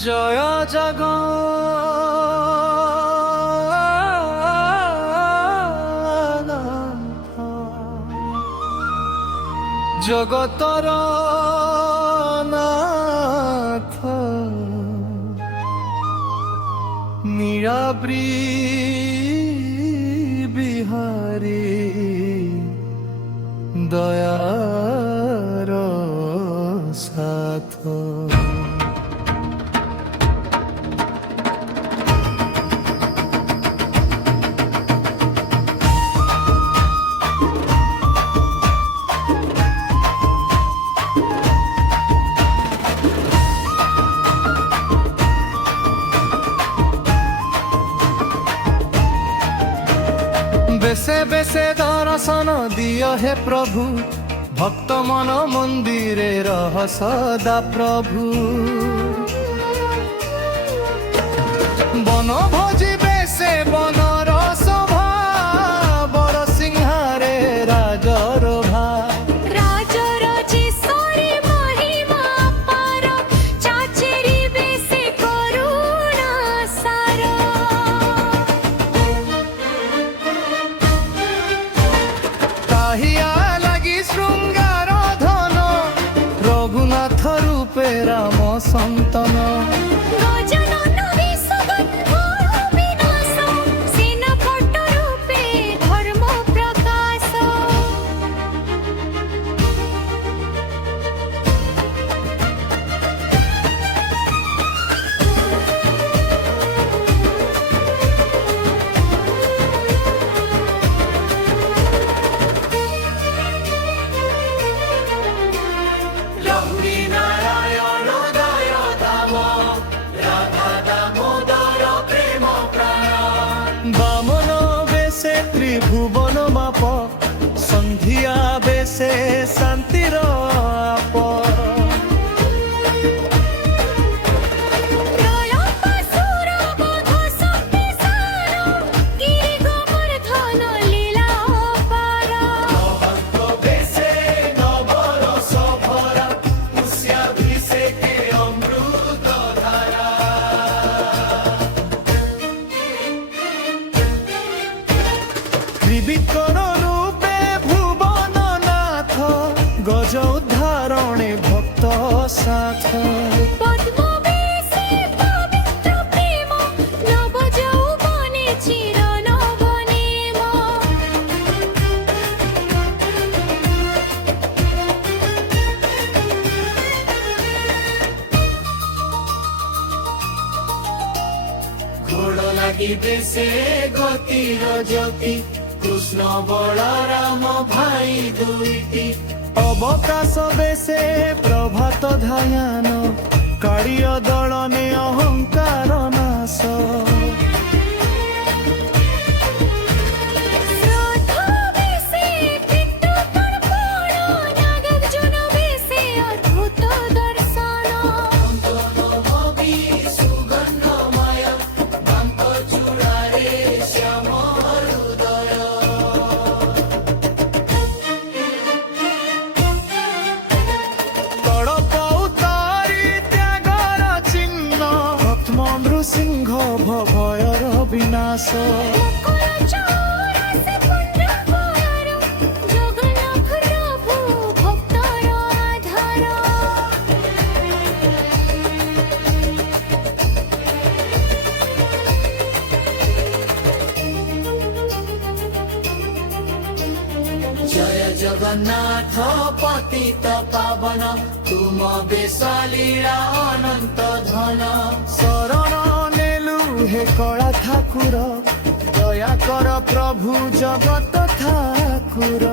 জয় জগন্নাথ জগতর নাথ নীরাব্রি বিহারী দয়ার সাথ। বেশে বেশে দর্শন দিয় হে প্রভু, ভক্ত মন মন্দিরে রহ সদা প্রভু। বন ভোজি বেশে বনর শোভা, বড় সিংহারে রাজর ভা। রাম সন্তন ধর্ম প্রকাশ। ত্রিভুবন মাপ, সন্ধিয়া বেশে শান্তির আপ। ত্রিবিক্রম রূপে ভুবন নাথ, গজ উদ্ধারণে ভক্ত সাথ। ঘোড় লাগিবে সে গতির জ্যোতি, কৃষ্ণ বলরাম ভাই দুইটি। অবকাশ বেশে প্রভাত ধ্যান, কাড়িয় দলনে অহংকার নাশ। সিংহ ভয়র বিনাশ। জয় জগন্নাথ পতিত পাবন, তুম বেশ লীলা অনন্ত ধন। শরণ নেলু হে কলা ঠাকুর, দয়া কর প্রভু জগত ঠাকুর।